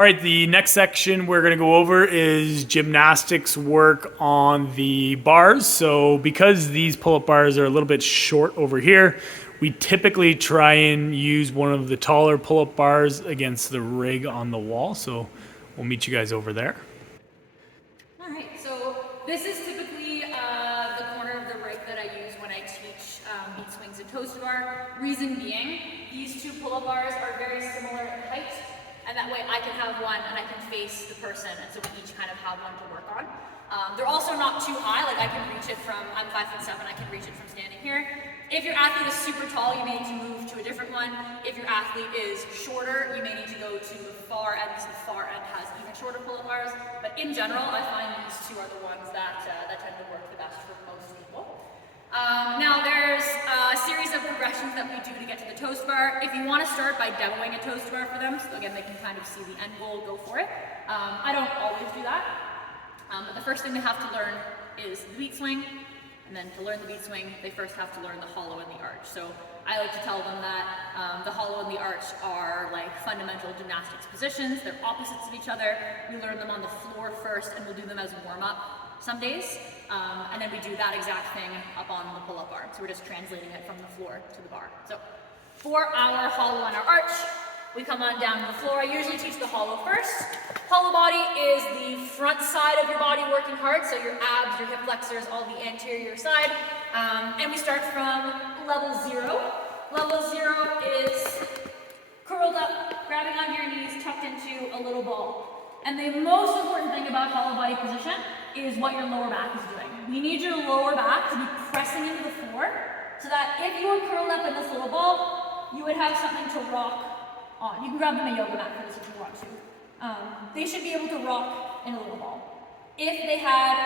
All right, the next section we're going to go over is gymnastics work on the bars. So because these pull-up bars are a little bit short over here, we typically try and use one of the taller pull-up bars against the rig on the wall. So we'll meet you guys over there. All right, so this is typically the corner of the rig that I use when I teach beat swings and toes to bar. Reason being, these two pull-up bars are very similar in height. And that way I can have one and I can face the person, and so we each kind of have one to work on. They're also not too high, like I can reach it from, I'm 5'7", I can reach it from standing here. If your athlete is super tall, you may need to move to a different one. If your athlete is shorter, you may need to go to the far end, because the far end has even shorter pull-up bars. But in general, I find these two are the ones that tend to work the best for most people. Now there's a series of progressions that we do to get to the toast bar. If you want to start by demoing a toast bar for them, so again they can kind of see the end goal, go for it. I don't always do that, but the first thing they have to learn is the beat swing, and then to learn the beat swing, they first have to learn the hollow and the arch. So I like to tell them that the hollow and the arch are like fundamental gymnastics positions. They're opposites of each other. We learn them on the floor first, and we'll do them as warm-up some days, and then we do that exact thing up on the pull-up bar. So we're just translating it from the floor to the bar. So for our hollow and our arch, we come on down to the floor. I usually teach the hollow first. Hollow body is the front side of your body working hard, so your abs, your hip flexors, all the anterior side. And we start from level 0. Level 0 is curled up, grabbing onto your knees, tucked into a little ball. And the most important thing about hollow body position is what your lower back is doing. We need your lower back to be pressing into the floor so that if you were curled up in this little ball, you would have something to rock on. You can grab them a yoga mat for this if you want to. They should be able to rock in a little ball. If they had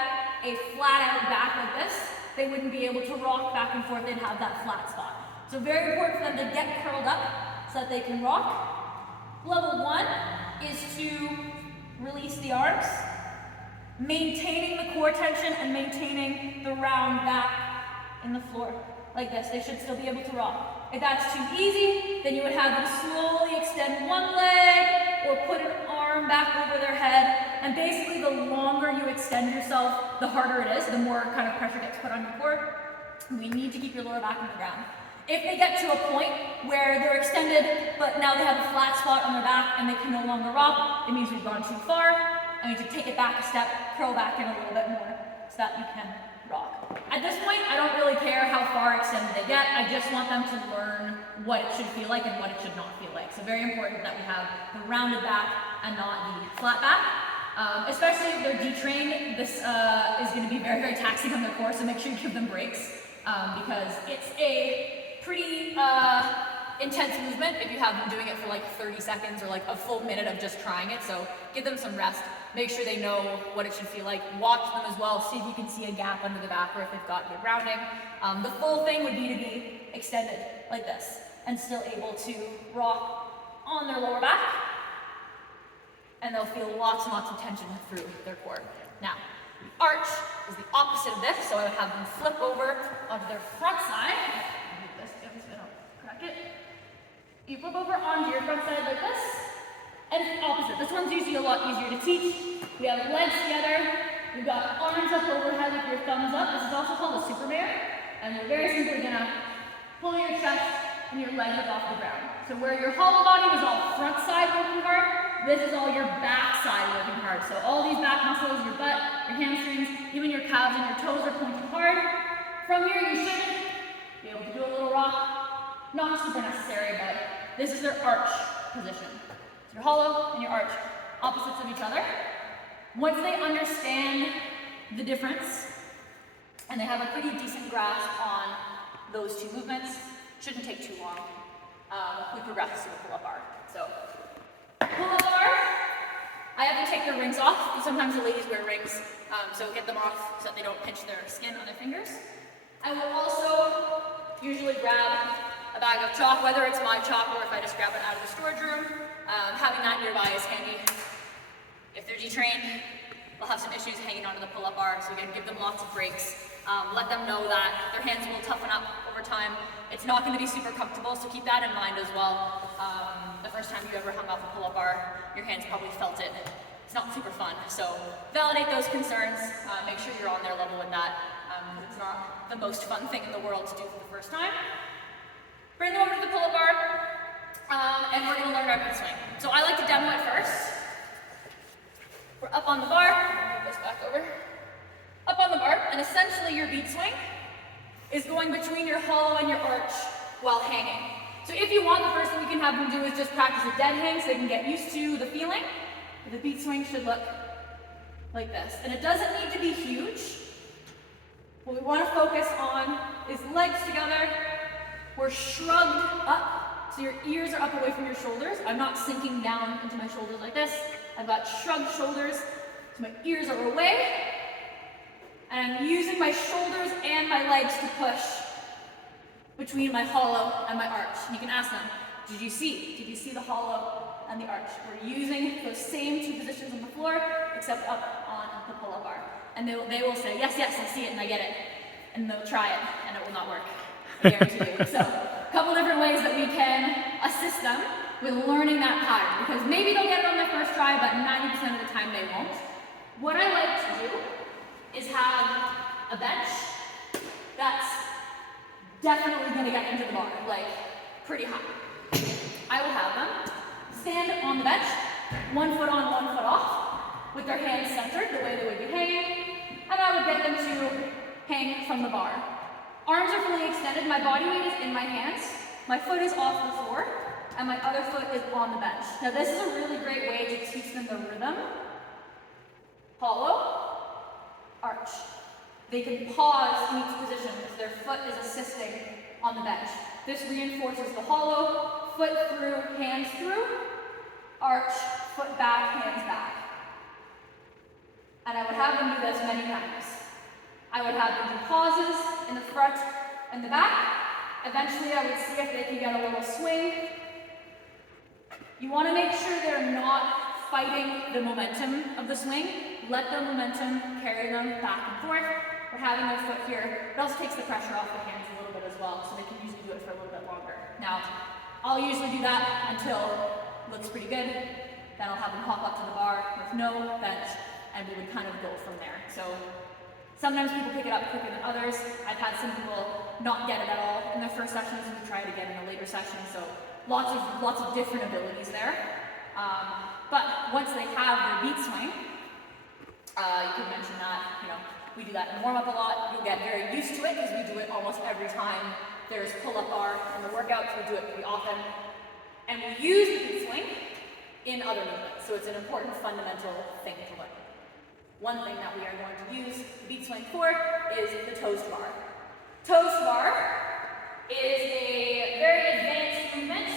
a flat out back like this, they wouldn't be able to rock back and forth. They'd have that flat spot. So very important for them to get curled up so that they can rock. Level 1 is to release the arms, maintaining the core tension and maintaining the round back in the floor like this. They should still be able to rock. If that's too easy, then you would have them slowly extend one leg or put an arm back over their head. And basically the longer you extend yourself, the harder it is, the more kind of pressure gets put on your core. We need to keep your lower back on the ground. If they get to a point where they're extended, but now they have a flat spot on their back and they can no longer rock, it means we've gone too far. I need to take it back a step, curl back in a little bit more so that you can rock. At this point, I don't really care how far extended they get. I just want them to learn what it should feel like and what it should not feel like. So very important that we have the rounded back and not the flat back. Especially if they're detrained, this is going to be very, very taxing on their core, so make sure you give them breaks because it's a pretty intense movement if you have them doing it for like 30 seconds or like a full minute of just trying it. So give them some rest, make sure they know what it should feel like, watch them as well, see if you can see a gap under the back or if they've got good rounding. The full thing would be to be extended like this and still able to rock on their lower back, and they'll feel lots and lots of tension through their core. Now, arch is the opposite of this, so I would have them flip over onto their front side. You flip over onto your front side like this, and it's the opposite. This one's usually a lot easier to teach. We have legs together, we've got arms up overhead with your thumbs up. This is also called a Superman, and we're very simply gonna pull your chest and your legs up off the ground. So where your hollow body was all front side working hard, this is all your back side working hard. So all these back muscles, your butt, your hamstrings, even your calves and your toes are pointing hard. From here, you should be able to do a little rock. Not super necessary, but this is their arch position. So your hollow and your arch, opposites of each other. Once they understand the difference, and they have a pretty decent grasp on those two movements, shouldn't take too long. We progress to the pull-up bar. So, pull-up bar, I have to take their rings off. Sometimes the ladies wear rings, so get them off so that they don't pinch their skin on their fingers. I will also usually grab a bag of chalk, whether it's my chalk or if I just grab it out of the storage room. Having that nearby is handy. If they're detrained, they'll have some issues hanging onto the pull-up bar, so again, give them lots of breaks. Let them know that their hands will toughen up over time. It's not going to be super comfortable, so keep that in mind as well. the first time you ever hung off a pull-up bar, your hands probably felt it. It's not super fun. So validate those concerns. Make sure you're on their level with that. It's not the most fun thing in the world to do for the first time. Bring them over to the pull-up bar, and we're going to learn our beat swing. So I like to demo it first. We're up on the bar. Move this back over. Up on the bar, and essentially your beat swing is going between your hollow and your arch while hanging. So if you want, the first thing you can have them do is just practice a dead hang so they can get used to the feeling. The beat swing should look like this. And it doesn't need to be huge. What we want to focus on is legs together. We're shrugged up, so your ears are up away from your shoulders. I'm not sinking down into my shoulders like this. I've got shrugged shoulders, so my ears are away. And I'm using my shoulders and my legs to push between my hollow and my arch. And you can ask them, did you see the hollow and the arch? We're using those same two positions on the floor, except up on the pull-up bar. And they will say, yes, I see it and I get it. And they'll try it and it will not work, I guarantee you. So a couple different ways that we can assist them with learning that pattern, because maybe they'll get it on their first try, but 90% of the time they won't. What I like to do is have a bench that's definitely going to get into the bar, like pretty high. I will have them stand on the bench, 1 foot on, 1 foot off, with their hands centered the way they would be hanging, and I would get them to hang from the bar. Arms are fully extended, my body weight is in my hands, my foot is off the floor, and my other foot is on the bench. Now this is a really great way to teach them the rhythm. Hollow, arch. They can pause in each position because their foot is assisting on the bench. This reinforces the hollow, foot through, hands through, arch, foot back, hands back. And I would have them do this many times. I would have them do pauses in the front and the back. Eventually I would see if they can get a little swing. You want to make sure they're not fighting the momentum of the swing. Let the momentum carry them back and forth. We're having their foot here. It also takes the pressure off the hands a little bit as well, so they can usually do it for a little bit longer. Now, I'll usually do that until it looks pretty good. Then I'll have them hop up to the bar with no bench, and we would kind of go from there. So sometimes people pick it up quicker than others. I've had some people not get it at all in their first sessions, and we try it again in a later session. So lots of different abilities there. But once they have their beat swing, you can mention that, we do that in warm-up a lot. You'll get very used to it because we do it almost every time there's pull-up bar in the workouts. We do it pretty often. And we use the beat swing in other movements. So it's an important fundamental thing to learn. One thing that we are going to use the beat swing for is the toast bar. Toast bar is a very advanced movement.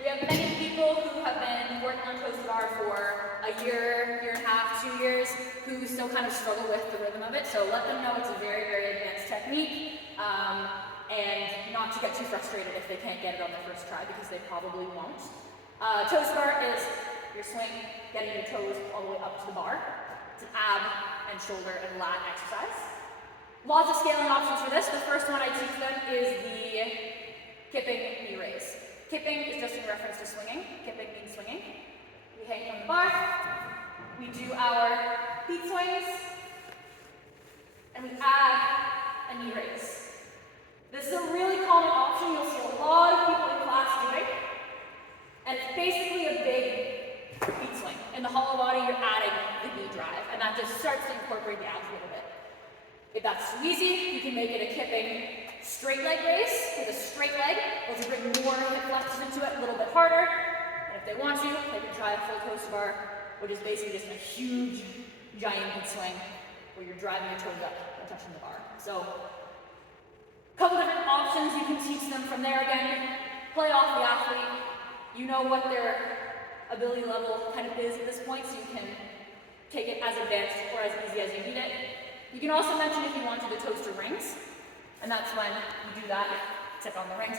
We have many people who have been working on toast bar for a year, year and a half, 2 years, who still kind of struggle with the rhythm of it. So let them know it's a very, very advanced technique, and not to get too frustrated if they can't get it on their first try, because they probably won't. Toast bar is your swing, getting your toes all the way up to the bar. It's an ab and shoulder and lat exercise. Lots of scaling options for this. The first one I teach them is the kipping knee raise. Kipping is just in reference to swinging. Kipping means swinging. We hang from the bar. We do our feet swings. And we add a knee raise. This is a really common option you'll see a lot of people in class doing. And it's basically a big feet swing. In the hollow body, you're adding the knee drive. And that just starts to incorporate the abs a little bit. If that's too easy, you can make it a kipping straight leg raise with a straight leg. We'll just bring more hip flexors into it, a little bit harder. And if they want to, they can try a full toast bar, which is basically just a huge, giant beat swing where you're driving your toes up and touching the bar. So, a couple different options you can teach them from there again. Play off the athlete. You know what their ability level kind of is at this point, so you can take it as advanced or as easy as you need it. You can also mention if you wanted to toaster rings, and that's when you do that, except on the rings,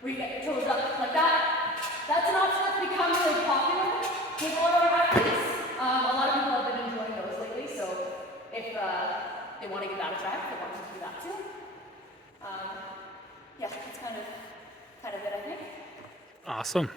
where you get your toes up like that. That's an option that's become really popular with a lot of our athletes. A lot of people have been enjoying those lately, so if they want to give that a try, they want to do that too. Awesome.